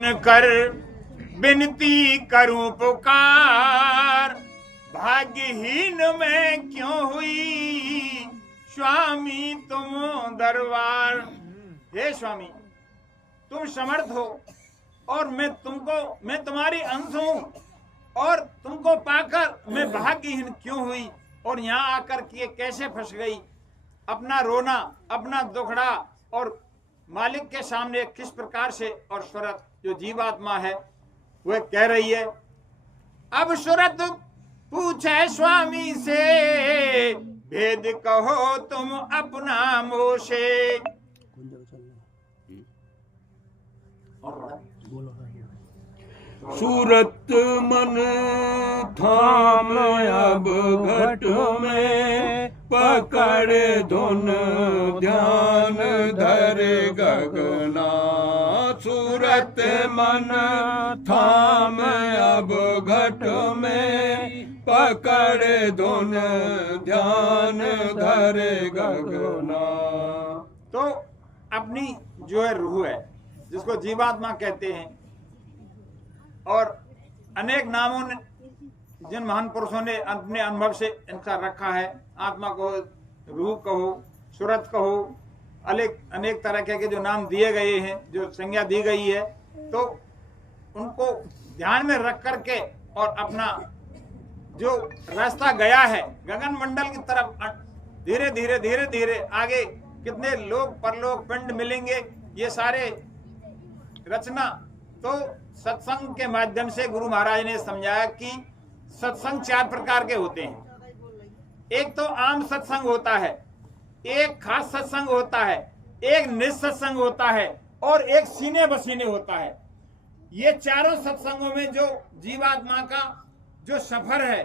कर विनती करूं पुकार, भाग्यहीन मैं क्यों हुई स्वामी तुम दरबार। हे स्वामी, तुम समर्थ हो और मैं तुम्हारी अंश हूं और तुमको पाकर मैं भाग्यहीन क्यों हुई और यहाँ आकर के कैसे फंस गई। अपना रोना, अपना दुखड़ा और मालिक के सामने किस प्रकार से, और सूरत जो जीवात्मा है वह कह रही है। अब सूरत पूछे स्वामी से, भेद कहो तुम अपना मोह से। सूरत मन थाम अब घट में, पकड़ धुन ध्यान धरे गगना। सूरत मन थाम अब घट में, पकड़ धुन ध्यान धरे गगना। तो अपनी जो है रूह है, जिसको जीवात्मा कहते हैं, और अनेक नामों ने जिन महान पुरुषों ने अपने अनुभव से इनका रखा है। आत्मा कहो, रूह कहो, सूरत कहो, अनेक तरह के जो नाम दिए गए हैं, जो संज्ञा दी गई है, तो उनको ध्यान में रख करके और अपना जो रास्ता गया है गगन मंडल की तरफ, धीरे धीरे धीरे धीरे आगे कितने लोग परलोक पिंड मिलेंगे, ये सारे रचना तो सत्संग के माध्यम से गुरु महाराज ने समझाया कि सत्संग 4 प्रकार के होते हैं। एक तो आम सत्संग होता है, एक खास सत्संग होता है, एक निसत्संग होता है और एक सीने बसीने होता है। ये चारों सत्संगों में जो जीवात्मा का जो सफर है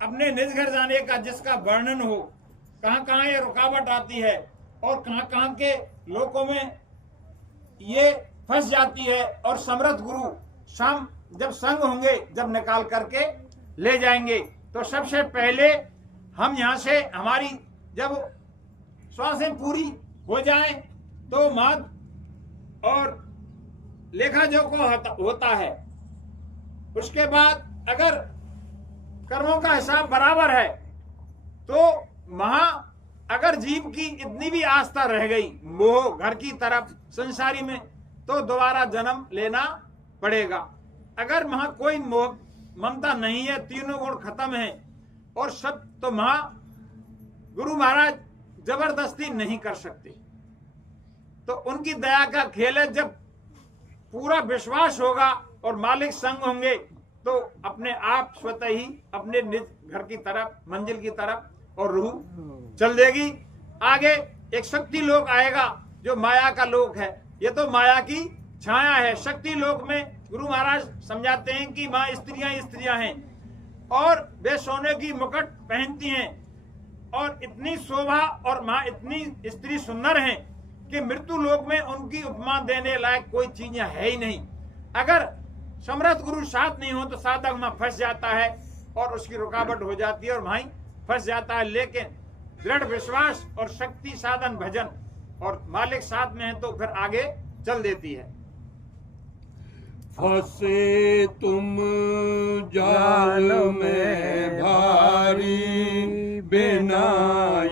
अपने निज घर जाने का, जिसका वर्णन हो, कहां कहां ये रुकावट आती है और कहां कहां के लोगों में ये फंस जाती है, और समर्थ गुरु शाम जब संग होंगे, जब निकाल करके ले जाएंगे। तो सबसे पहले हम यहाँ से हमारी जब श्वासें पूरी हो जाएं तो मत और लेखा जो को होता है। उसके बाद अगर कर्मों का हिसाब बराबर है तो अगर जीव की इतनी भी आस्था रह गई मोह घर की तरफ संसारी में, तो दोबारा जन्म लेना पड़ेगा। अगर वहां कोई मोह ममता नहीं है, तीनों गुण खत्म है और सब, तो गुरु महाराज जबरदस्ती नहीं कर सकते। तो उनकी दया का खेल है। जब पूरा विश्वास होगा और मालिक संग होंगे तो अपने आप स्वतः ही अपने निज घर की तरफ, मंजिल की तरफ और रूह चल देगी। आगे एक शक्ति लोक आएगा जो माया का लोक है। ये तो माया की छाया है। शक्ति लोक में गुरु महाराज समझाते हैं कि माँ स्त्रियां हैं और वे सोने की मुकुट पहनती हैं और इतनी शोभा, और माँ इतनी स्त्री सुंदर हैं कि मृत्यु लोक में उनकी उपमा देने लायक कोई चीज है ही नहीं। अगर समर्थ गुरु साथ नहीं हो तो साधक वहां फंस जाता है और उसकी रुकावट हो जाती है और वहीं फंस जाता है। लेकिन दृढ़ विश्वास और शक्ति साधन भजन और मालिक साथ में है तो फिर आगे चल देती है। फंसे तुम जाल में भारी, बिना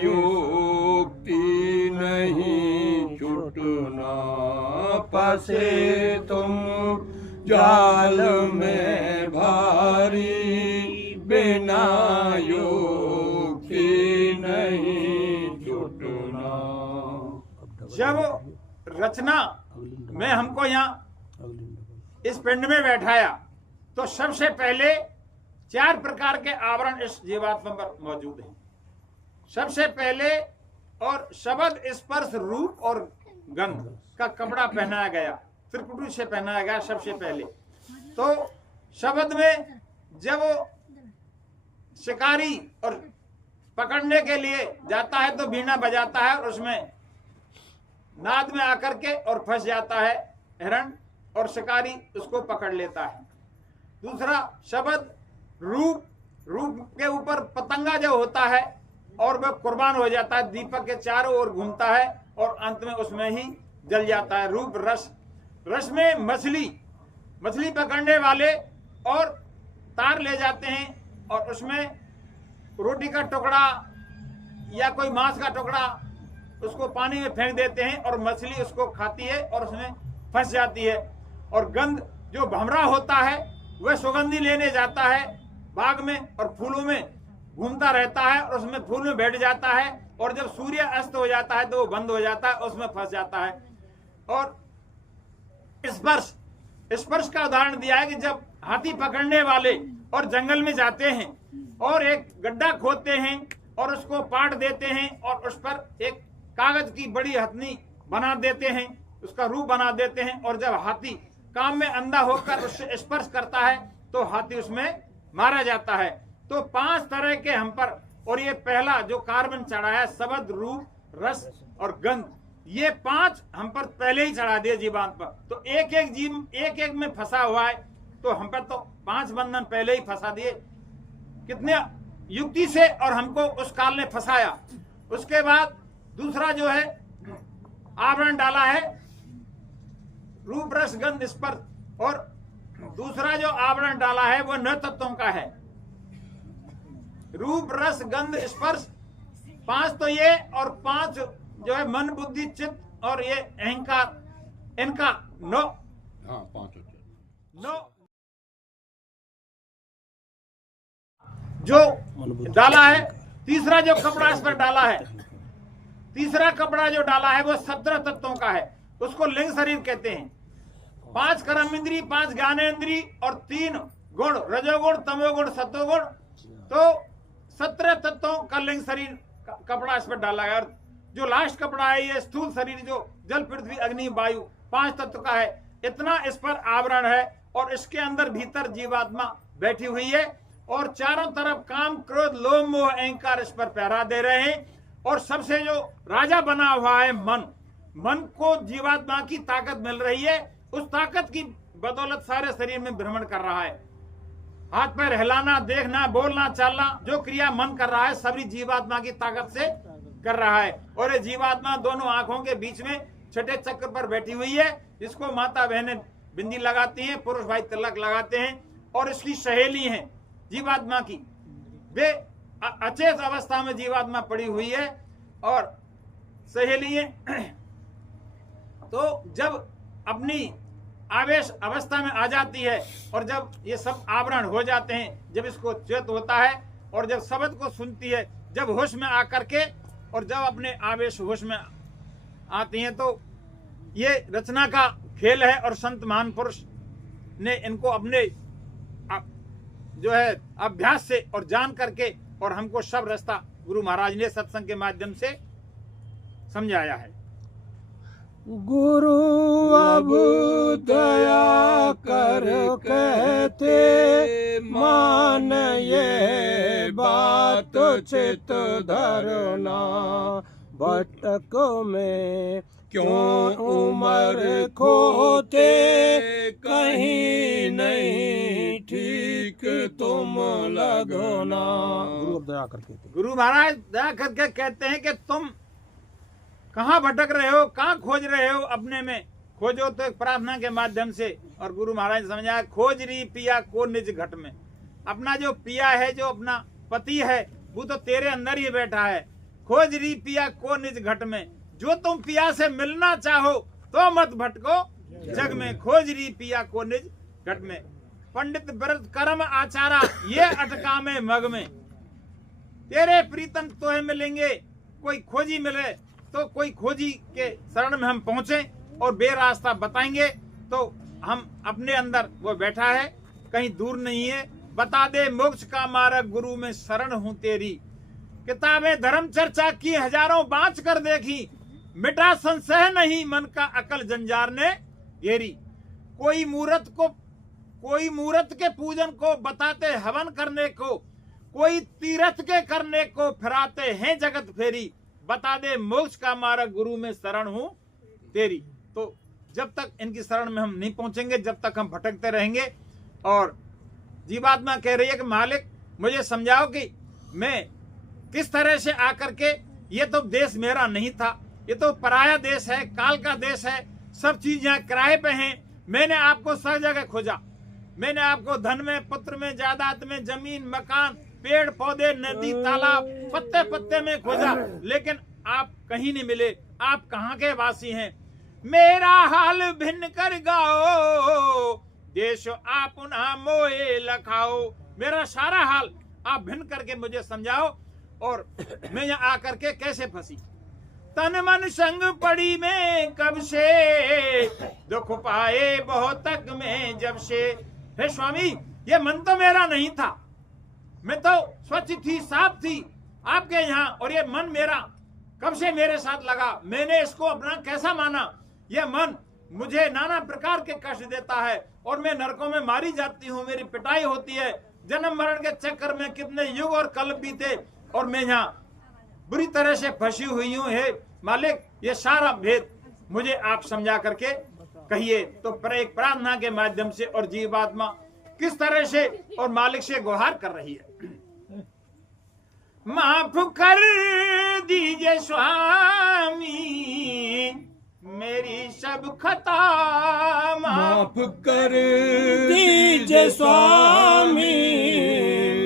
युक्ति नहीं छूटना। फंसे तुम जाल में भारी, बिना युक्ति नहीं छूटना। जब रचना में हमको यहाँ इस पिंड में बैठाया तो सबसे पहले 4 प्रकार के आवरण इस जीवात्मा पर मौजूद हैं। सबसे पहले और शब्द, स्पर्श, रूप और गंध का कपड़ा पहनाया गया, त्रिपुटी से पहनाया गया सबसे पहले। तो शब्द में जब वो शिकारी और पकड़ने के लिए जाता है तो बीना बजाता है और उसमें नाद में आकर के और फंस जाता है हिरण और शिकारी उसको पकड़ लेता है। दूसरा शब्द रूप, रूप के ऊपर पतंगा जो होता है और वह कुर्बान हो जाता है, दीपक के चारों ओर घूमता है और अंत में उसमें ही जल जाता है। रूप रस, रस में मछली मछली पकड़ने वाले और तार ले जाते हैं और उसमें रोटी का टुकड़ा या कोई मांस का टुकड़ा उसको पानी में फेंक देते हैं और मछली उसको खाती है और उसमें फंस जाती है। और गंध जो भंवरा होता है वह सुगंधी लेने जाता है बाग में और फूलों में घूमता रहता है और उसमें फूल में बैठ जाता है और जब सूर्य अस्त हो जाता है तो वो बंद हो जाता है, उसमें फंस जाता है। और स्पर्श का उदाहरण दिया है कि जब हाथी पकड़ने वाले और जंगल में जाते हैं और एक गड्ढा खोदते हैं और उसको पाट देते हैं और उस पर एक कागज की बड़ी हथनी बना देते हैं, उसका रूप बना देते हैं और जब हाथी काम में अंधा होकर उससे स्पर्श करता है तो हाथी उसमें मारा जाता है। तो 5 तरह के हम पर, और ये पहला जो कार्बन चढ़ा है शब्द, रूप, रस और गंध, ये 5 हम पर पहले ही चढ़ा दिए जीवांत पर। तो एक एक जीव एक में फंसा हुआ है तो हम पर तो 5 बंधन पहले ही फंसा दिए, कितने युक्ति से, और हमको उस काल ने फंसाया। उसके बाद दूसरा जो है आवरण डाला है रूप, रस, गंध, स्पर्श, और दूसरा जो आवरण डाला है वह 9 तत्वों का है। रूप, रस, गंध, स्पर्श 5 तो ये, और 5 जो है मन, बुद्धि, चित्त और ये अहंकार, इनका 9 जो डाला है। तीसरा जो कपड़ा इस पर डाला है, तीसरा कपड़ा जो डाला है वो 17 तत्वों का है, उसको लिंग शरीर कहते हैं। 5 कर्म इंद्री, 5 ज्ञानेंद्री और 3 गुण, रजोगुण, तमोगुण, सत्वगुण, तो 17 तत्वों का लिंग शरीर कपड़ा इस पर डाला है। और जो लास्ट कपड़ा है ये स्थूल शरीर जो जल, पृथ्वी, अग्नि, वायु 5 तत्व का है, इतना इस पर आवरण है और इसके अंदर भीतर जीवात्मा बैठी हुई है और चारों तरफ काम, क्रोध, लोभ, मोह, अहंकार इस पर पहरा दे रहे हैं। और सबसे जो राजा बना हुआ है मन को जीवात्मा की ताकत मिल रही है, उस ताकत की बदौलत सारे शरीर में भ्रमण कर रहा है। हाथ पैर हिलाना, देखना, बोलना, चलना, जो क्रिया मन कर रहा है सभी जीवात्मा की ताकत से कर रहा है। और ये जीवात्मा दोनों आंखों के बीच में छठे चक्र पर बैठी हुई है, जिसको माता बहनें बिंदी लगाती हैं, पुरुष भाई तिलक लगाते हैं। और इसकी सहेली हैं जीवात्मा की, वे अचेत अवस्था में जीवात्मा पड़ी हुई है और सहेली तो जब अपनी आवेश अवस्था में आ जाती है और जब ये सब आवरण हो जाते हैं, जब इसको चेत होता है और जब शब्द को सुनती है, जब होश में आकर के और जब अपने आवेश होश में आती हैं, तो ये रचना का खेल है। और संत महान पुरुष ने इनको अपने जो है अभ्यास से और जान करके और हमको सब रास्ता गुरु महाराज ने सत्संग के माध्यम से समझाया है। गुरु अब दया कर कहते मान ये बात चित धरना, भटक में क्यों उम्र खोते कहीं नहीं ठीक तुम लगना। गुरु महाराज दया करके कहते हैं कि तुम कहाँ भटक रहे हो, कहाँ खोज रहे हो, अपने में खोजो तो एक प्रार्थना के माध्यम से। और गुरु महाराज ने समझाया खोज री पिया को निज घट में, अपना जो पिया है, जो अपना पति है, वो तो तेरे अंदर ही बैठा है। खोज री पिया को निज घट में, जो तुम पिया से मिलना चाहो तो मत भटको जग में, खोज री पिया को निज घट में। पंडित व्रत कर्म आचारा ये अटका में मग में, तेरे प्रीतम तोहे मिलेंगे। कोई खोजी मिले तो कोई खोजी के शरण में हम पहुंचे और बेरास्ता बताएंगे तो हम अपने अंदर वो बैठा है, कहीं दूर नहीं है। बता दे मोक्ष का मार्ग गुरु में शरण हूं तेरी, किताबें धर्म चर्चा की हजारों बाँच कर देखी, मिटा संशय नहीं मन का अकल जंजार ने घेरी। कोई मूर्त के पूजन को बताते हवन करने को, कोई तीर्थ के करने को फिराते हैं जगत फेरी, बता दे मोक्ष का मार्ग गुरु में शरण हूं तेरी। तो जब तक इनकी शरण में हम नहीं पहुंचेंगे, जब तक हम भटकते रहेंगे। और जीवात्मा कह रही है कि मालिक मुझे समझाओ कि मैं किस तरह से आकर के, ये तो देश मेरा नहीं था, ये तो पराया देश है, काल का देश है, सब चीज यहाँ किराए पे हैं, मैंने आपको सब जगह खोजा, मैंने आपको धन में, पुत्र में, जायदाद में, जमीन, मकान, पेड़ पौधे, नदी, तालाब, पत्ते पत्ते में खोजा, लेकिन आप कहीं नहीं मिले। आप कहाँ के वासी हैं? मेरा हाल भिन्न कर गाओ, देश आप उन्हा मोए लखाओ। मेरा सारा हाल आप भिन्न करके मुझे समझाओ, और मैं यहाँ आकर के कैसे फंसी। तन मन संग पड़ी में कब से, दुख पाए बहुत तक में जब से। हे स्वामी, ये मन तो मेरा नहीं था, मैं तो स्वच्छ थी, साफ थी आपके यहाँ, और ये मन मेरा कब से मेरे साथ लगा। मैंने इसको अपना कैसा माना? ये मन मुझे नाना प्रकार के कष्ट देता है, और मैं नरकों में मारी जाती हूँ, मेरी पिटाई होती है। जन्म मरण के चक्कर में कितने युग और कल्प बीते, और मैं यहाँ बुरी तरह से फंसी हुई हूँ। हे मालिक, ये सारा भेद मुझे आप समझा करके कहिए। तो पर एक प्रार्थना के माध्यम से और जीवात्मा किस तरह से और मालिक से गुहार कर रही है। माफ कर दीजिए स्वामी मेरी सब खता, माफ कर दीजिए स्वामी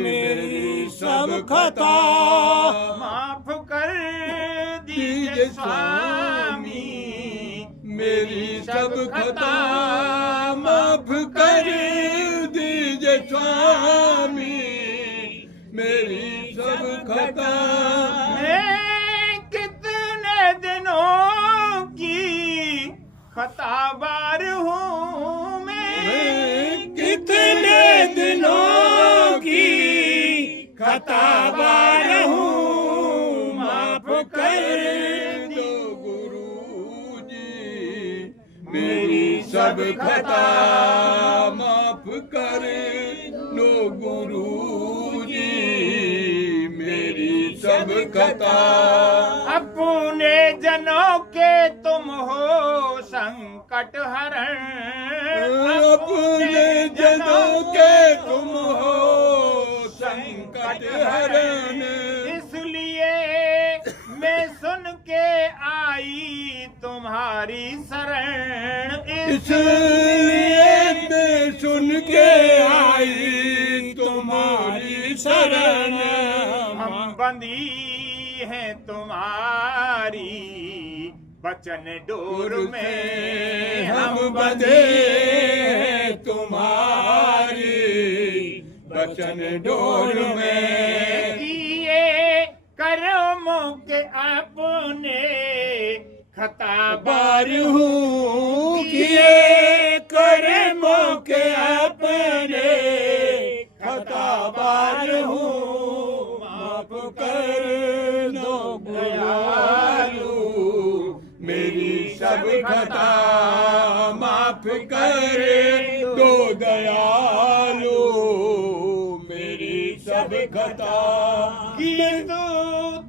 मेरी सब खता। माफ कर दीजिए स्वामी मेरी सब खता। माफ कर दीजिए स्वामी मेरी सब खता। मैं कितने दिनों की खताबार हूँ, मैं कितने दिनों की खताबार हूँ। माफ कर दो गुरु जी मेरी सब खता। माफ कर दो गुरु जी मेरी सब खता। अपने जनों के तुम हो संकट हरण, अपने जनों के तुम हो संकट हरण। इसलिए मैं सुन के आई तुम्हारी शरण, इसलिए मैं सुन के आई तुम्हारी शरण। हम बंदी हैं तुम्हारी बचन डोर में, हम बंधे तुम्हारी बचन डोर में। किए कर्मों के अपने खताबार हूँ, किए कर्मों के अपने खताबार हूँ। माफ कर दो दयालु मेरी सब खता। माफ कर दो दयालु मेरी सब खता। किंतु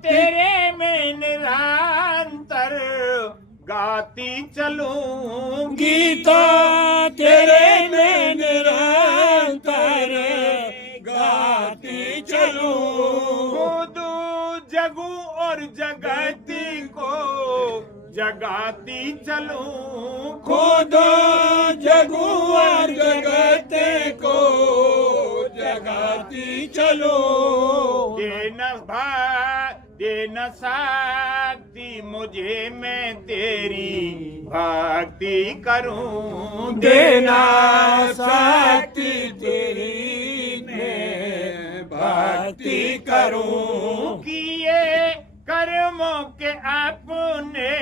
तेरे में निरंतर गाती चलूं, गीता तेरे में निरंतर गाती चलूं। खुद जगू और जगती को जगाती चलूं, खुद जगू और जगते को जगाती चलो। दे न सकती मुझे मैं तेरी भक्ति करूं, देना शक्ति तेरी मैं भक्ति करूं। किए कर्मों के अपने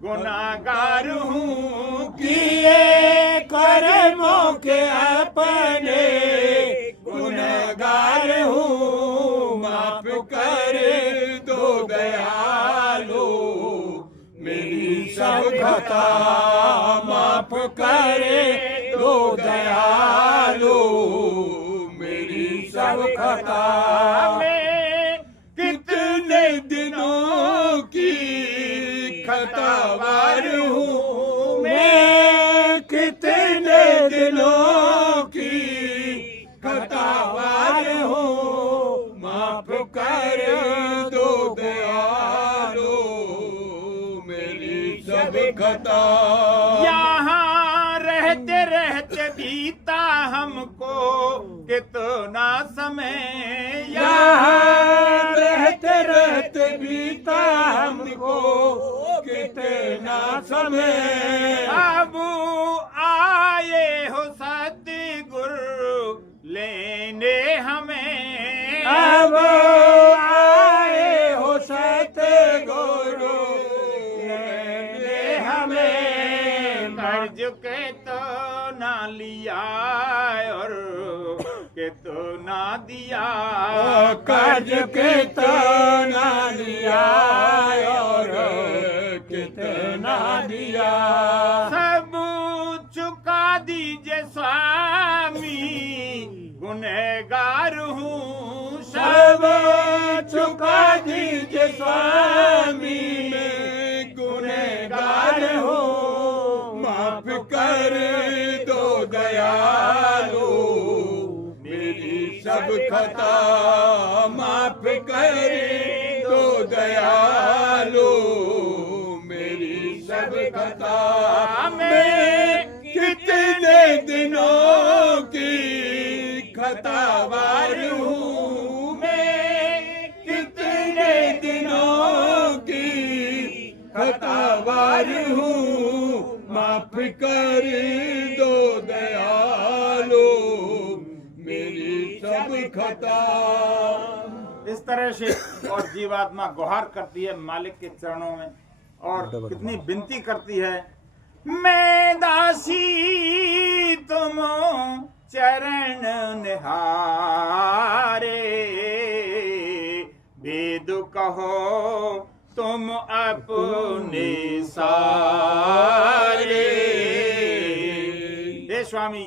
गुनाहगार हूँ, किए कर्मों के अपने गुनाहगार हूँ। माफ कर दो दयालु मेरी सब खता। माफ कर दो दयालु मेरी सब खता। मैं कितने दिनों की खतावार हूँ, मैं कितने दिनों की खतावार हूँ। माफ कर दो दयालु मेरी सब खता। यहाँ रहते हमको कितना समय यहाँ रहते रहते बीता हमको कितना समय। अब आए हो सतगुरु लेने हमें, अब आए हो सतगुरु लेने हमें। कर्ज के तो ना लिया और के तो ना दिया, कर्ज के तो ना लिया और कितना दिया। सब चुका दीजिए स्वामी गुनहगार हूँ, सब चुका दीजिए स्वामी मैं गुनहगार हूँ। माफ कर दो दयालु मेरी सब खता, माफ कर दो दयालु मेरी सब खता। मैं कितने दिनों की खतावार हूँ, मैं कितने दिनों की खतावार हूँ। माफ कर दो दयालु मेरी सब खता। इस तरह से और जीवात्मा गुहार करती है मालिक के चरणों में और कितनी विनती करती है, मैं दासी तुम चरण निहारे, वेद कहो तुम अपने सारे। हे स्वामी,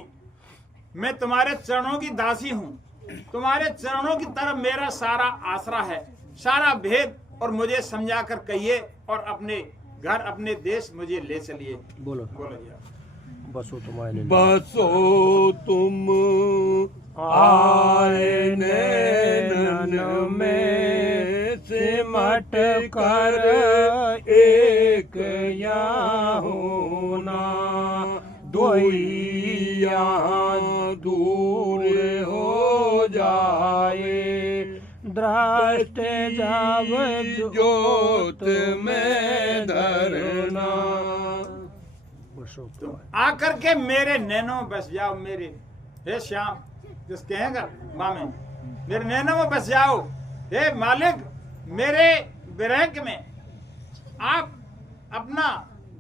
मैं तुम्हारे चरणों की दासी हूँ, तुम्हारे चरणों की तरफ मेरा सारा आसरा है, सारा भेद और मुझे समझा कर कहिए और अपने घर अपने देश मुझे ले चलिए। बोलो बोलो जी। बसो तुम्हारे बसो तुम आए नैनन में सिमट कर एक यहाँ होना, दोई यहाँ दूर हो जाए। दृष्ट जाव जोत में धरना। बसो तुम आकर के मेरे नैनों में बस जाओ, मेरे हे श्याम जिस कहेगा माँ में मेरे नैनों में बस जाओ। हे मालिक, मेरे विरह में आप अपना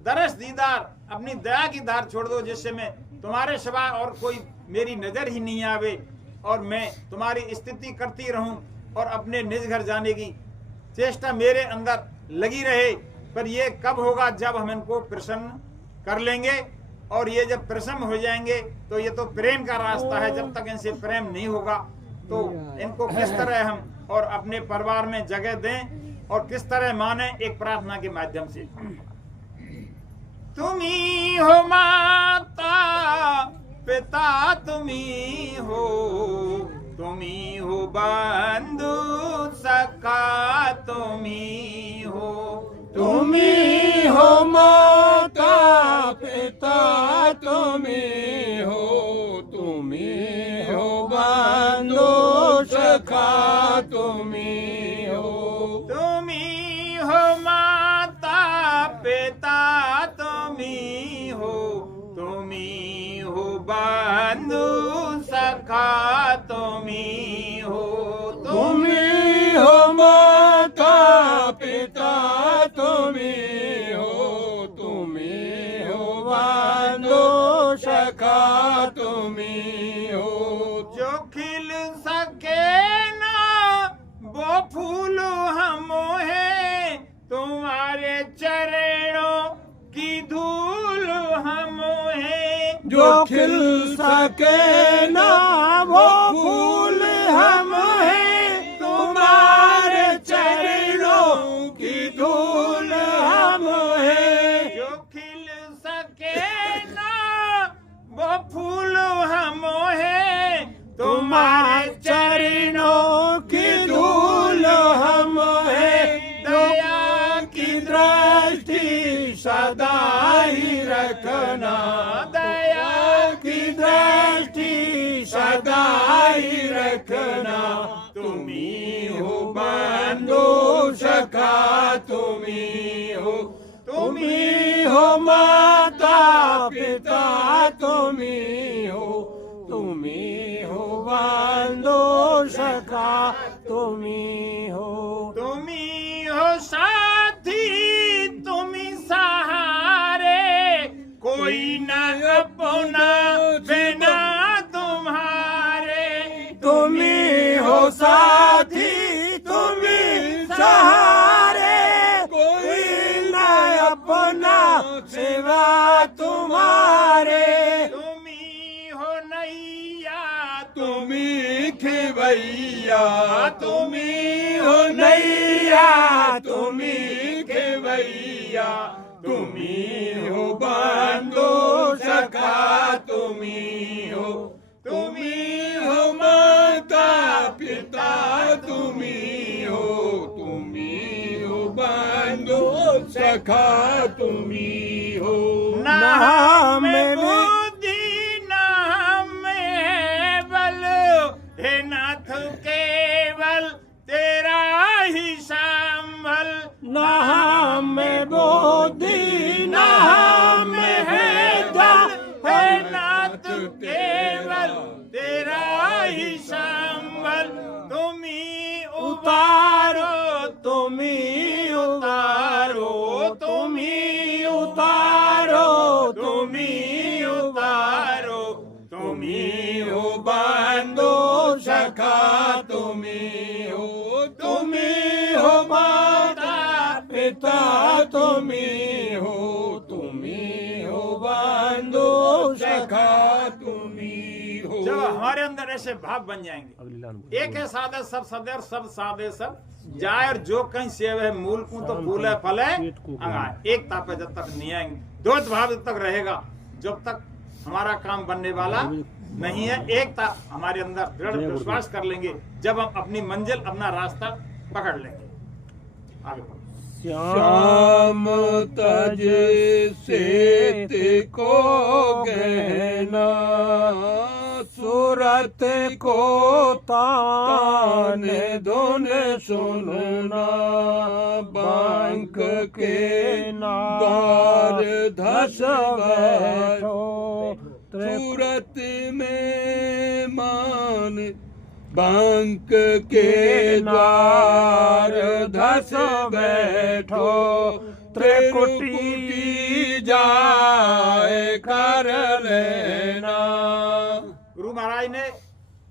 दरस दीदार, अपनी दया की धार छोड़ दो, जिससे मैं तुम्हारे सिवा और कोई मेरी नजर ही नहीं आवे और मैं तुम्हारी स्थिति करती रहूं और अपने निज घर जाने की चेष्टा मेरे अंदर लगी रहे। पर ये कब होगा? जब हम इनको प्रसन्न कर लेंगे, और ये जब प्रसन्न हो जाएंगे तो ये तो प्रेम का रास्ता है। जब तक इनसे प्रेम नहीं होगा तो इनको किस तरह हम और अपने परिवार में जगह दें और किस तरह माने? एक प्रार्थना के माध्यम से। तुम्ही हो माता पिता, तुम्ही हो बंधु सखा, तुम्ही हो तुम्ही हो माता पिता, तुम्ही हो बंधु सखा, तुम्ही हो माता पिता, तुम्ही हो बंधु सखा, तुम्ही हो माता पिता, तुम्ही हो बंधु सखा, तुम्ही हो। जो खिल सके ना वो फूल हम हैं, तुम्हारे चरणों की धूल हम हैं। जो खिल सके ना वो फूल हम हैं, तुम्हारे चरणों की धूल हम हैं। जो खिल सके ना वो फूल हम हैं, तुम्हारे चरणों की धूल हम हैं। दया की दृष्टि सदा ही रखना, दया की दृष्टि बनाई रखना, तुम्ही हो बंधु सखा, तुम्ही हो, तुम्ही हो माता पिता, तुम्ही हो, तुम्ही हो बंधु सखा, तुम्ही हो, तुम्ही हो साथी, तुम्ही सहारे, कोई न अपना बिना तुम्हारे। तुम्ही हो साथी, तुम्ही सहारे, कोई न अपना सिवा तुम्हारे। तुम्ही हो नैया, तुम्ही खेवैया, तुम्ही हो नैया, तुम्ही खेवैया, तुम्ही हो बंधु सखा, तुम्ही हो, तुम्ही हो माता पिता, तुम्ही हो, तुम्ही हो बंधु सखा, तुम्ही हो। ना हमें बुद्धि ना हमें बल, हे नाथ केवल तेरा ही संभल। ना हमें बुद्धि ना हमें है दल, हे नाथ केवल तेरा ही संभल। तुम्ही उतारो, तुम्ही उतारो, तुम्ही उतारो, तुम्ही उतारो, तुम्ही हो बंधु सखा, तुम्ही हो, तुम्ही हो माता पिता, तुम्ही हो, तुम्ही हो बंधु सखा, तुम्ही हो। जब हमारे अंदर ऐसे भाव बन जाएंगे, अगली लाइन एक है सादे सब सदैव, सब सादे सब जाए, और जो कहीं सेव है मूल को तो फूल है फल है अंगाए। एकता पे जब तक नहीं आएंगे, द्वैत भाव जब तक रहेगा, जब तक हमारा काम बनने वाला नहीं है। एकता हमारे अंदर दृढ़ विश्वास कर लेंगे, जब हम अपनी मंजिल अपना रास्ता पकड़ लेंगे। आगे बढ़ो। श्याम तज सेत को गहना, सूरत को तान धुन सुनना, बांक के द्वार धस बैठो, सूरत में मान, बांक के द्वार धस बैठो, त्रिकुटी जाए कर लेना। गुरु महाराज ने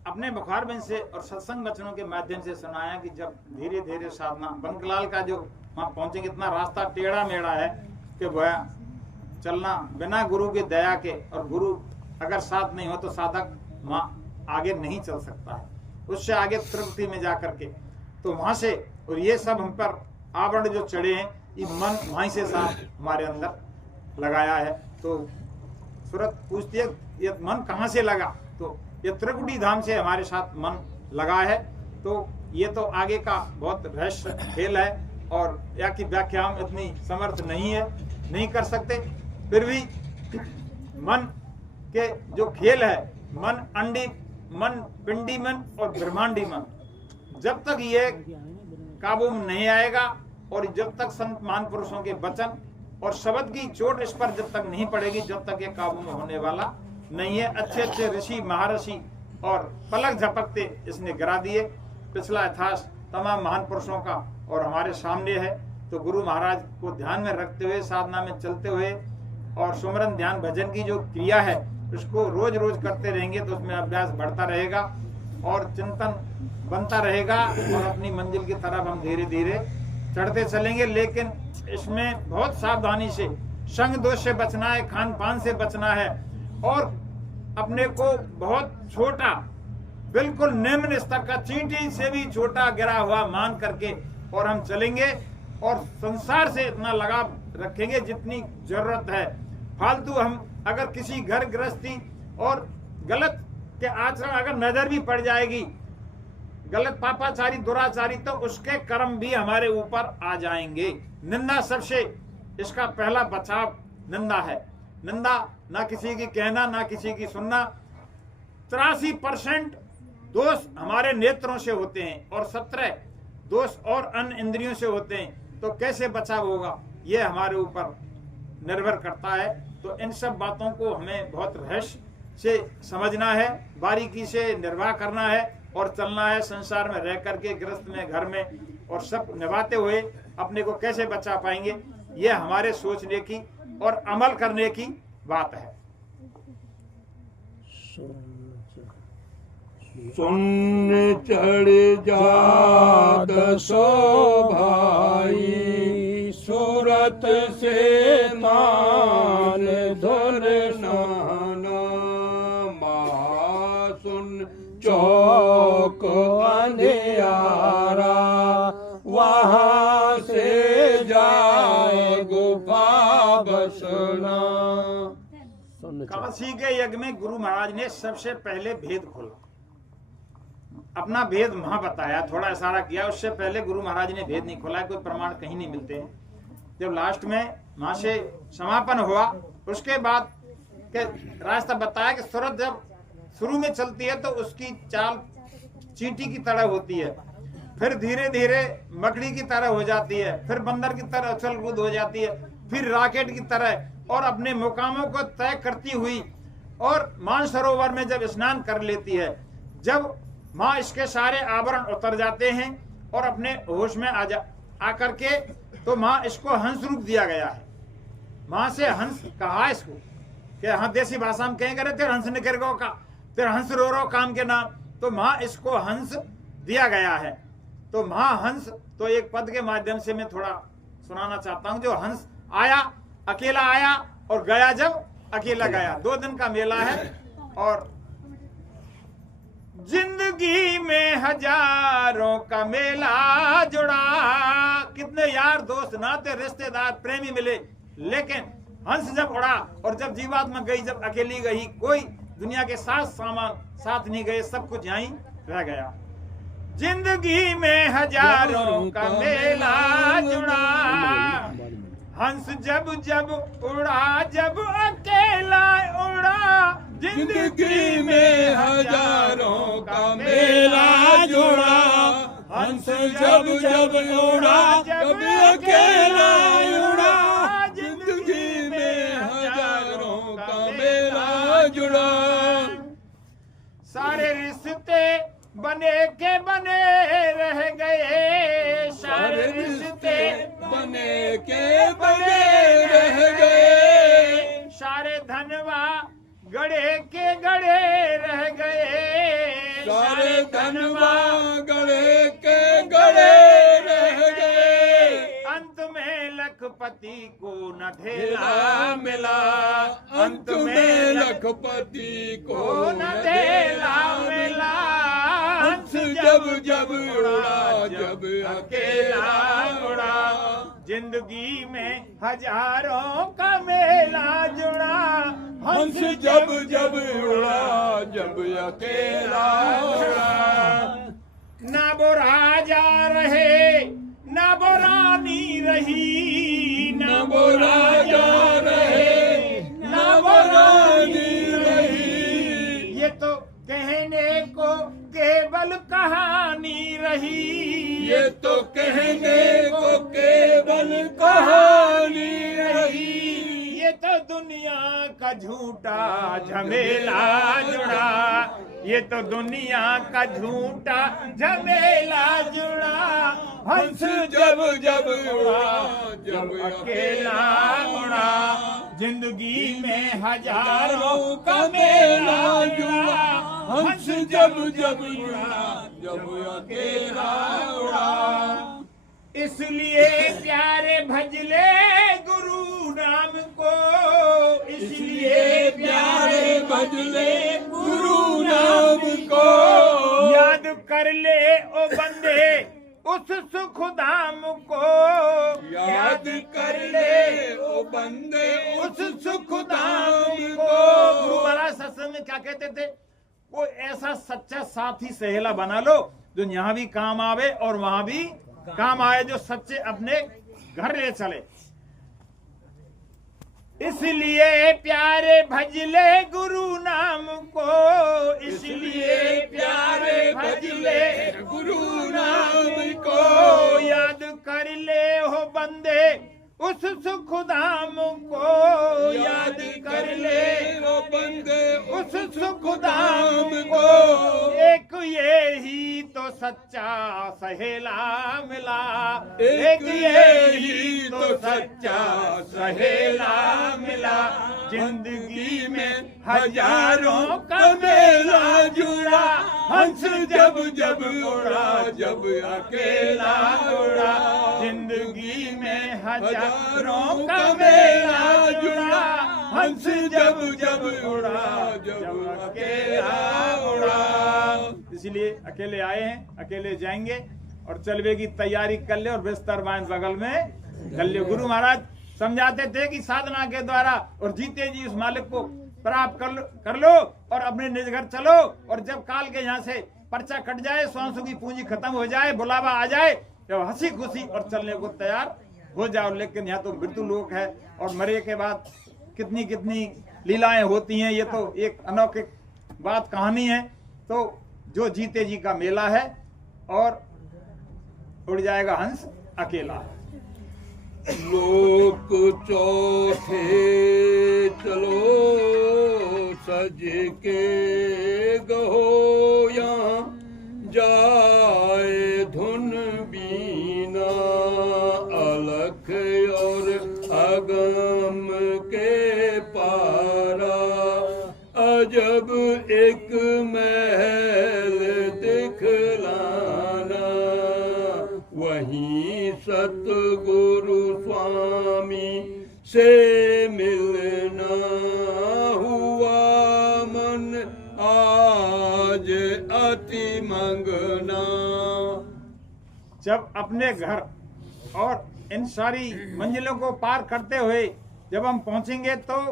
अपने बुखारबंद से और सत्संग वचनों के माध्यम से सुनाया कि जब धीरे धीरे साधना, बंकलाल का जो वहां पहुंचेंगे, इतना रास्ता टेढ़ा मेढ़ा है कि वह चलना बिना गुरु की दया के, और गुरु अगर साथ नहीं हो तो साधक वहां आगे नहीं चल सकता है। उससे आगे त्रिपुटी में जाकर के, तो वहां से, और ये सब हम पर आवरण जो चढ़े हैं, ये मन वहीं से साथ हमारे अंदर लगाया है। तो सूरत पूछती है ये मन कहाँ से लगा, तो ये त्रिकुटी धाम से हमारे साथ मन लगा है। तो ये तो आगे का बहुत रहस्य खेल है, और या की व्याख्या हम इतनी समर्थ नहीं है, नहीं कर सकते। फिर भी मन के जो खेल है, मन अंडी मन, पिंडी मन और ब्रह्मांडी मन, जब तक ये काबू में नहीं आएगा, और जब तक संत महान पुरुषों के वचन और शब्द की चोट इस पर जब तक नहीं पड़ेगी, जब तक ये काबू में होने वाला नहीं है। अच्छे अच्छे ऋषि महर्षि और पलक झपकते इसने गिरा दिए। पिछला इतिहास तमाम महान पुरुषों का और हमारे सामने है। तो गुरु महाराज को ध्यान में रखते हुए, साधना में चलते हुए, और सुमरन ध्यान भजन की जो क्रिया है उसको रोज रोज करते रहेंगे, तो उसमें अभ्यास बढ़ता रहेगा और चिंतन बनता रहेगा, और अपनी मंजिल की तरफ हम धीरे धीरे चढ़ते चलेंगे। लेकिन इसमें बहुत सावधानी से, संग दोष से बचना है, खान पान से बचना है, और अपने को बहुत छोटा, बिल्कुल निम्न स्तर का, चींटी से भी छोटा गिरा हुआ मान करके और हम चलेंगे, और संसार से इतना लगाव रखेंगे जितनी जरूरत है। फालतू हम अगर किसी घर गृहस्थी और गलत के आचरण अगर नजर भी पड़ जाएगी, गलत पापाचारी दुराचारी, तो उसके कर्म भी हमारे ऊपर आ जाएंगे। निंदा सबसे, इसका पहला बचाव निंदा है। निंदा ना किसी की कहना, ना किसी की सुनना। 83% दोष हमारे नेत्रों से होते हैं और 17 दोष और अन्य इंद्रियों से होते हैं, तो कैसे बचाव होगा ये हमारे ऊपर निर्भर करता है। तो इन सब बातों को हमें बहुत रहस्य से समझना है, बारीकी से निर्वाह करना है और चलना है संसार में रह करके, गृहस्थ में, घर में, और सब निभाते हुए अपने को कैसे बचा पाएंगे, ये हमारे सोचने की और अमल करने की बात है। सुन चढ़ जा दसो भाई, सूरत से मान धुर नाना, महासुन चौक अंधियारा, वहाँ से जाए गुफा बसना। काशी के यज्ञ में गुरु महाराज ने सबसे पहले भेद खोला, अपना भेद वहां बताया, थोड़ा इशारा किया। उससे पहले गुरु महाराज ने भेद नहीं खोला, कोई प्रमाण कहीं नहीं मिलते हैं। जब लास्ट में वहां से समापन हुआ, उसके बाद के रास्ता बताया कि सूरत जब शुरू में चलती है तो उसकी चाल चींटी की तरह होती है, फिर धीरे धीरे मकड़ी की तरह हो जाती है, फिर बंदर की तरह उछल कूद हो जाती है, फिर रॉकेट की तरह, और अपने मुकामों को तय करती हुई और मानसरोवर में जब स्नान कर लेती है, जब माँ इसके सारे आवरण उतर जाते हैं और अपने होश में आकर के, तो माँ इसको हंस रूप दिया गया है। माँ से हंस कहा इसको कि हाँ देसी भाषा में कहें करे तेरे हंस निकर गो का, तेरे हंस रो रो काम के नाम, तो माँ इसको हंस दिया गया है। तो माँ हंस, तो एक पद के माध्यम से मैं थोड़ा सुनाना चाहता हूँ। जो हंस आया, अकेला आया और गया जब अकेला गया, 2 दिन का मेला है। और जिंदगी में हजारों का मेला जुड़ा, कितने यार दोस्त नाते रिश्तेदार प्रेमी मिले, लेकिन हंस जब उड़ा और जब जीवात्मा गई, जब अकेली गई, कोई दुनिया के साथ सामान साथ नहीं गए, सब कुछ यहीं रह गया। जिंदगी में हजारों का मेला जुड़ा, हंस जब जब उड़ा, जब अकेला उड़ा, जिंदगी में हजारों का मेला जुड़ा, हंस जब जब उड़ा, जब अकेला उड़ा, जिंदगी में हजारों का मेला जुड़ा। सारे रिश्ते बने के बने रह गए, सारे रिश्ते बने के बने रह गए, सारे धनवा गड़े के गड़े रह गए, सारे धनवा गड़े के गड़े रह गए, अंत में लखपति को न ढेला मिला, अंत में लखपति को न ढेला मिला, हंस जब जब उड़ा, जब अकेला उड़ा, जिंदगी में हजारों का मेला जुड़ा, हंस जब जब उड़ा, जब अकेला उड़ा। ना वो राजा रहे, ना वो रानी रही, ना वो राजा रहे, ना वो रानी रही, ये तो कहने को केवल कहानी रही, ये तो कहने को केवल कहानी रही, ये तो दुनिया का झूठा झमेला जुड़ा, ये तो दुनिया का झूठा झमेला जुड़ा, हंस जब जब उड़ा, जब अकेला उड़ा, जिंदगी में हजारों का मेला जुड़ा, हंस जब जब उड़ा, जब अकेला उड़ा। इसलिए प्यारे भजले गुरु नाम को, इसलिए प्यारे भजले गुरु नाम को, याद कर ले ओ बंदे उस सुख धाम को, याद कर ले ओ बंदे उस सुख धाम को। गुरु महाराज सत्संग में क्या कहते थे, कोई ऐसा सच्चा साथी सहेला बना लो जो यहाँ भी काम आवे और वहां भी काम आए, जो सच्चे अपने घर ले चले। इसलिए प्यारे भजले गुरु नाम को, इसलिए प्यारे भजले गुरु नाम को, याद कर ले हो बंदे उस सुख धाम को, याद कर ले ओ बंदे उस सुख धाम को। एक ये ही तो सच्चा सहेला मिला, एक यही तो सच्चा सहेला मिला। जिंदगी में हजारों का मेला जुड़ा, हंस जब जब उड़ा, जब अकेला उड़ा। जिंदगी में हजारों का मेला जुड़ा, हंस जब जब उड़ा, जब अकेला उड़ा। इसलिए अकेले आए हैं, अकेले जाएंगे और चलवे की तैयारी कर ले और बिस्तर बांध बगल में कर ले। गुरु महाराज समझाते थे कि साधना के द्वारा और जीते जी उस मालिक को प्राप्त कर लो और अपने निज घर चलो। और जब काल के यहाँ से पर्चा कट जाए, स्वांसों की पूंजी खत्म हो जाए, बुलावा आ जाए, जब हंसी खुशी और चलने को तैयार हो जाओ। लेकिन यहाँ तो मृत्यु लोक है और मरे के बाद कितनी कितनी लीलाएं होती हैं, ये तो एक अनोखी बात कहानी है। तो जो जीते जी का मेला है और उड़ जाएगा हंस अकेला। लोक चौथे चलो सज के गहो, यहाँ जाए धुन बीना, अलख और अगम के पारा। अजब एक महल दिखलाना, वहीं सतगुरु स्वामी से मिलना हुआ। मन आज अति मंगना। जब अपने घर और इन सारी मंजिलों को पार करते हुए जब हम पहुंचेंगे तो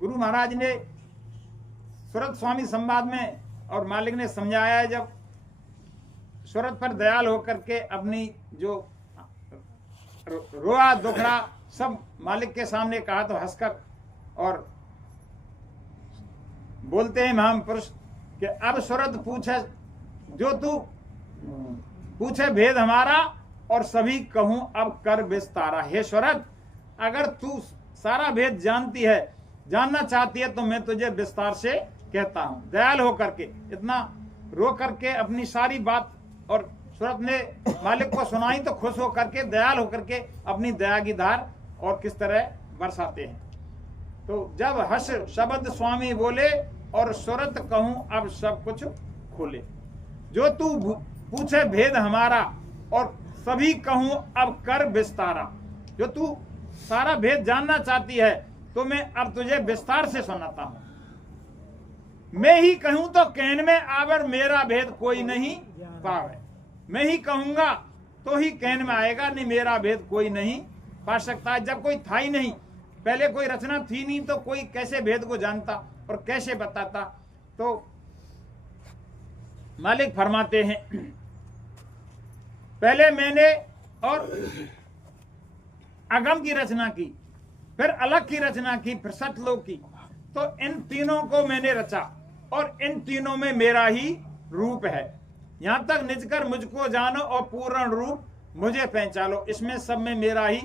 गुरु महाराज ने सूरत स्वामी संवाद में और मालिक ने समझाया है, जब सूरत पर दयाल होकर के अपनी जो रोआ दुखड़ा सब मालिक के सामने कहा तो हंसकर और बोलते हैं महापुरुष कि अब सूरत पूछे जो तू पूछे भेद हमारा, और सभी कहूं अब कर विस्तारा। हे सूरत, अगर तू सारा भेद जानती है, जानना चाहती है, तो मैं तुझे विस्तार से कहता हूं। दयाल होकर के इतना रो करके अपनी सारी बात और सूरत ने मालिक को सुनाई तो खुश होकर के दयाल होकर के अपनी दया की धार और किस तरह बरसाते हैं। तो जब हर्ष शब्द स्वामी बोले और सूरत कहूं अब सब कुछ खोले। जो तू पूछे भेद हमारा और सभी कहूं अब कर विस्तारा। जो तू सारा भेद जानना चाहती है तो मैं अब तुझे विस्तार से सुनाता हूं। मैं ही कहूं तो कहन में आवर, मेरा भेद कोई नहीं पावे। मैं ही कहूंगा तो ही कहन में आएगा, नहीं मेरा भेद कोई नहीं पा सकता। जब कोई था ही नहीं, पहले कोई रचना थी नहीं, तो कोई कैसे भेद को जानता और कैसे बताता। तो मालिक फरमाते हैं, पहले मैंने और अगम की रचना की, फिर अलग की रचना की, फिर सतलोक की। तो इन तीनों को मैंने रचा और इन तीनों में मेरा ही रूप है। यहां तक निजकर मुझको जानो और पूर्ण रूप मुझे पहचानो। इसमें सब में मेरा ही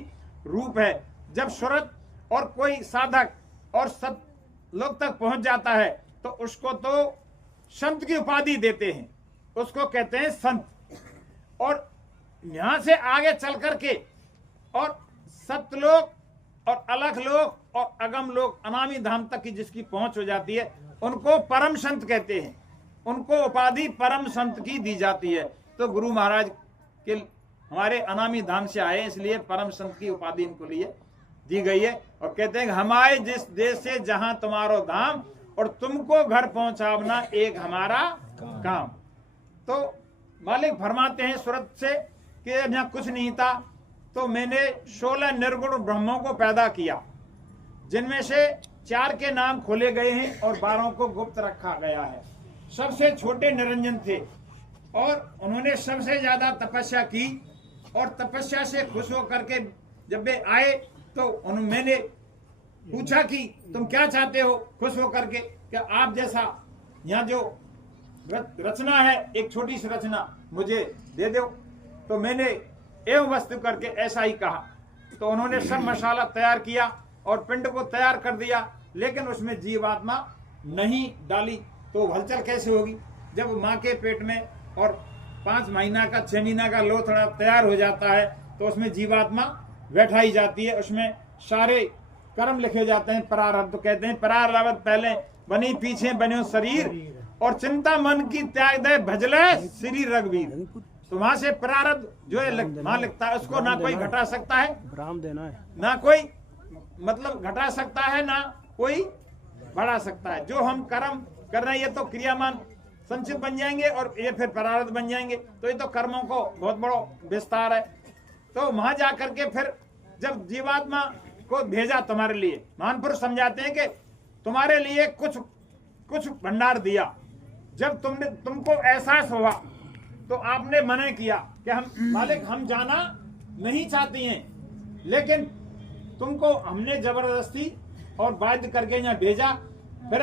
रूप है। जब सूरत और कोई साधक और सतलोक तक पहुंच जाता है तो उसको तो संत की उपाधि देते हैं, उसको कहते हैं संत। और यहां से आगे चल करके और सतलोक और अलख लोक और अगम लोक अनामी धाम तक की जिसकी पहुंच हो जाती है उनको परम संत कहते हैं। उनको उपाधि परम संत की दी जाती है। तो गुरु महाराज के हमारे अनामी धाम से आए, इसलिए परम संत की उपाधि इनको लिए दी गई है। और कहते हैं हम आए जिस देश से जहां तुम्हारो धाम, और तुमको घर पहुंचावना एक हमारा काम। तो मालिक फरमाते हैं सूरत से कि यहाँ कुछ नहीं था तो मैंने 16 निर्गुण ब्रह्मों को पैदा किया, जिनमें से 4 के नाम खोले गए हैं और 12 को गुप्त रखा गया है। सबसे छोटे निरंजन थे और उन्होंने सबसे ज्यादा तपस्या की और तपस्या से खुश होकर के जब वे आए तो मैंने पूछा कि तुम क्या चाहते हो खुश होकर के, क्या आप जैसा यहाँ जो रचना है, एक छोटी सी रचना मुझे दे दो। तो मैंने एवं वस्तु करके ऐसा ही कहा। तो उन्होंने सब मसाला तैयार किया और पिंड को तैयार कर दिया, लेकिन उसमें जीवात्मा नहीं डाली। तो हलचल कैसे होगी जब माँ के पेट में और 5 महीना का 6 महीना का लोथड़ा तैयार हो जाता है, तो उसमें जीवात्मा बैठाई जाती है। उसमें सारे कर्म लिखे जाते हैं, प्रारब्ध कहते हैं। प्रारब्ध पहले बनी पीछे बन्यो शरीर, और चिंता मन की त्याग दे भजले श्री रघुवीर। तो वहां से प्रारब्ध जो है वहां लिखता है, उसको ना कोई घटा सकता है, ब्राह्म देना है, ना कोई मतलब घटा सकता है, ना कोई बढ़ा सकता है। जो हम कर्म कर रहे हैं ये तो क्रियामान संचित बन जाएंगे और ये फिर प्रारब्ध बन जाएंगे। तो ये तो कर्मों को बहुत बड़ा विस्तार है। तो वहां जाकर के फिर जब जीवात्मा को भेजा तुम्हारे लिए, महान पुरुष समझाते हैं कि तुम्हारे लिए कुछ भंडार दिया। जब तुमको एहसास हुआ तो आपने मना किया कि हम मालिक हम जाना नहीं चाहती हैं, लेकिन तुमको हमने जबरदस्ती और बाध्य करके यहाँ भेजा। फिर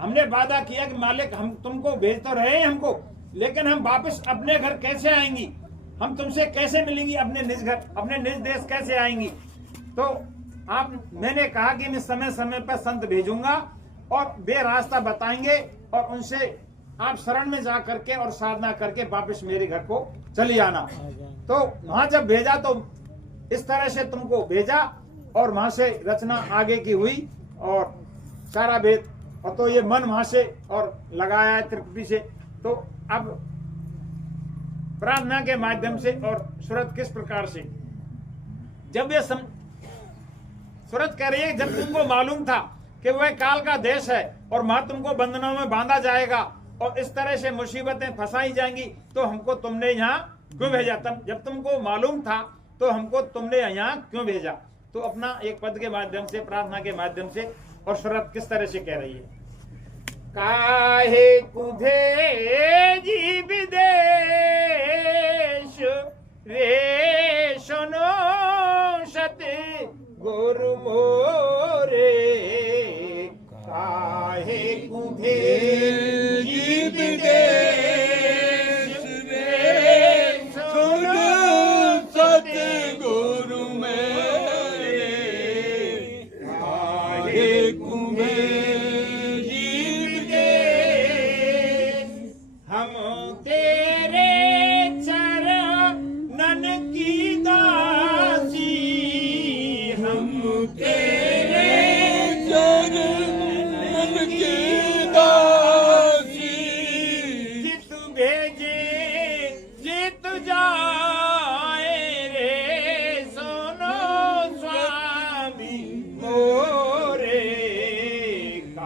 हमने वादा किया कि मालिक हम तुमको भेज तो रहे हैं हमको, लेकिन हम वापस अपने घर कैसे आएंगी, हम तुमसे कैसे मिलेंगी, अपने निज घर अपने निज देश कैसे आएंगी। तो मैंने कहा कि मैं समय समय पर संत भेजूंगा और वे रास्ता बताएंगे, और उनसे आप शरण में जा करके और साधना करके वापस मेरे घर को चली आना। तो वहां जब भेजा तो इस तरह से तुमको भेजा, और वहां से रचना आगे की हुई और सारा वेद, और तो ये मन वहां से और लगाया है त्रिपुटी से। तो अब प्रार्थना के माध्यम से और सूरत किस प्रकार से, जब ये सूरत कह रही है जब तुमको मालूम था कि वह काल का देश है और वहां तुमको बंधनों में बांधा जाएगा और इस तरह से मुसीबतें फंसाई जाएंगी, तो हमको तुमने यहाँ क्यों भेजा? जब तुमको मालूम था तो हमको तुमने यहाँ क्यों भेजा? तो अपना एक पद के माध्यम से, प्रार्थना के माध्यम से, और सूरत किस तरह से कह रही है। काहे कुभेजी विदेश रे सुनो सती गुरु मोरे, काहे कुभेजी विदेश रे सुनो सती गुरु मेरे, काहे कुभेजी विदेश हम तेरे चरणन की दासी, हम तेरे चरणन की दासी, जित भेजे जित जाए रे सुनो स्वामी मोरे,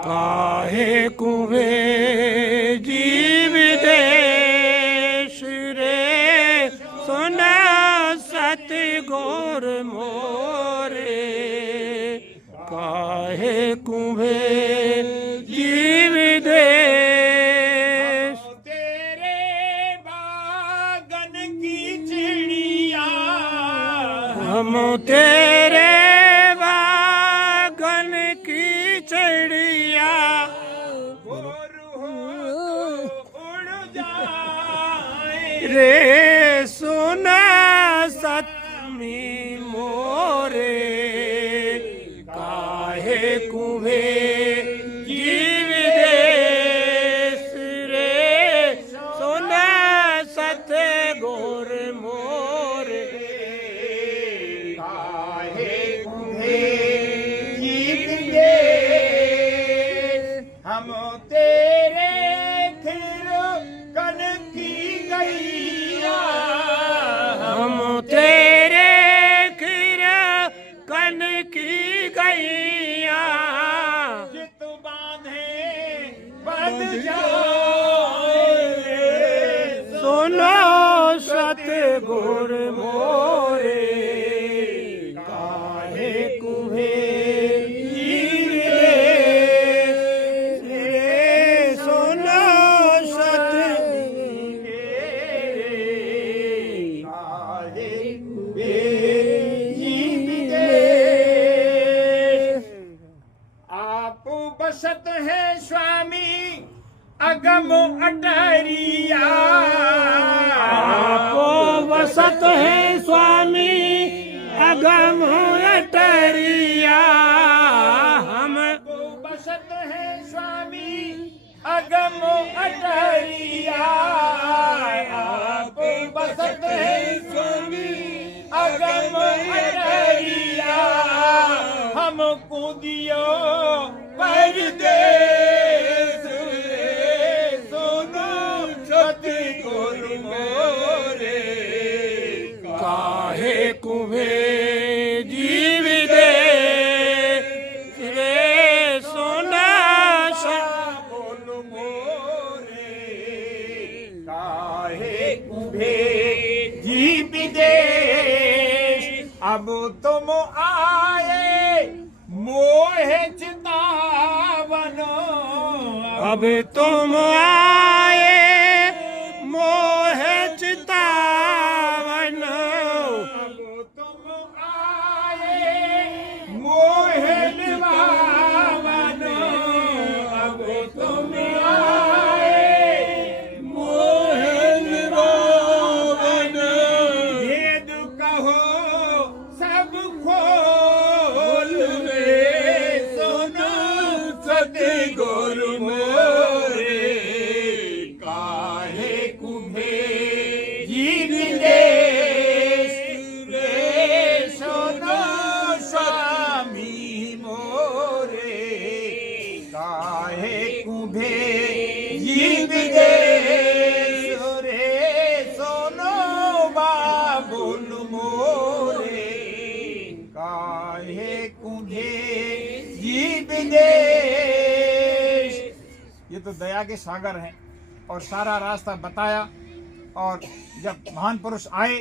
काहे कुवे जीव देश रे सुना सतगुर मोरे, काहे कुवे जीव देश तेरे बागन की चिड़िया, हम तेरे बागन की चिड़िया, उड़ जाए रे सुना सतमी मोरे, काहे कुभे जीव देश रे सुना सतगुर मोरे, काहे कुभे जीव देश, हम तेरे खिर कन की गैया, हम तेरे खिर कन की गैया, अगम अटरिया आपो वसत है स्वामी अगम अटरिया हमको बसत है स्वामी अगम अटरिया आप बसत है स्वामी अगम अटरिया हमको दियो परदेस रे सोनो सतगुरु मोरे काहे कुभे जीव दे रे सोना सा बोल मोरे काहे कुभे जी विदेश अब तुम आए मोहे चितावन अब तुम आए मोह चितावन अब तुम आए मोहे निभावन अब तुम आए मोहे निभावन भेद कहो सब खोल रे सोनो सतगुरु मोरे काहे कुभे जीव देश रे सोनो स्वामी मोरे काहे कुभे जीव देश रे सोनो बाबुल मोरे काहे कुभे जीव देश। ये तो दया के सागर हैं और सारा रास्ता बताया। और जब महान पुरुष आए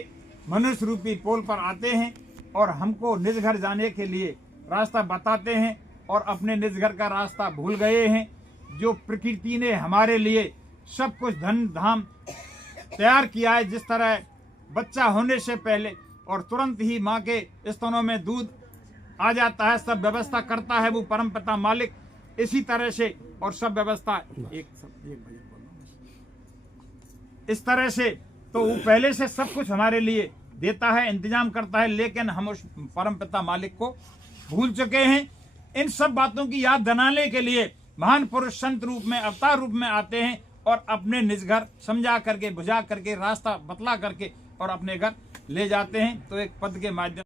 मनुष्य रूपी पोल पर आते हैं और हमको निज घर जाने के लिए रास्ता बताते हैं और अपने निज घर का रास्ता भूल गए हैं। जो प्रकृति ने हमारे लिए सब कुछ धन धाम तैयार किया है, जिस तरह बच्चा होने से पहले और तुरंत ही माँ के स्तनों में दूध आ जाता है, सब व्यवस्था करता है वो परमपिता मालिक। इसी तरह से और सब व्यवस्था इस तरह से तो वो पहले से सब कुछ हमारे लिए देता है, इंतजाम करता है, लेकिन हम उस परमपिता मालिक को भूल चुके हैं। इन सब बातों की याद दिलाने के लिए महान पुरुष संत रूप में अवतार रूप में आते हैं और अपने निज घर समझा करके बुझा करके रास्ता बतला करके और अपने घर ले जाते हैं। तो एक पद के माध्यम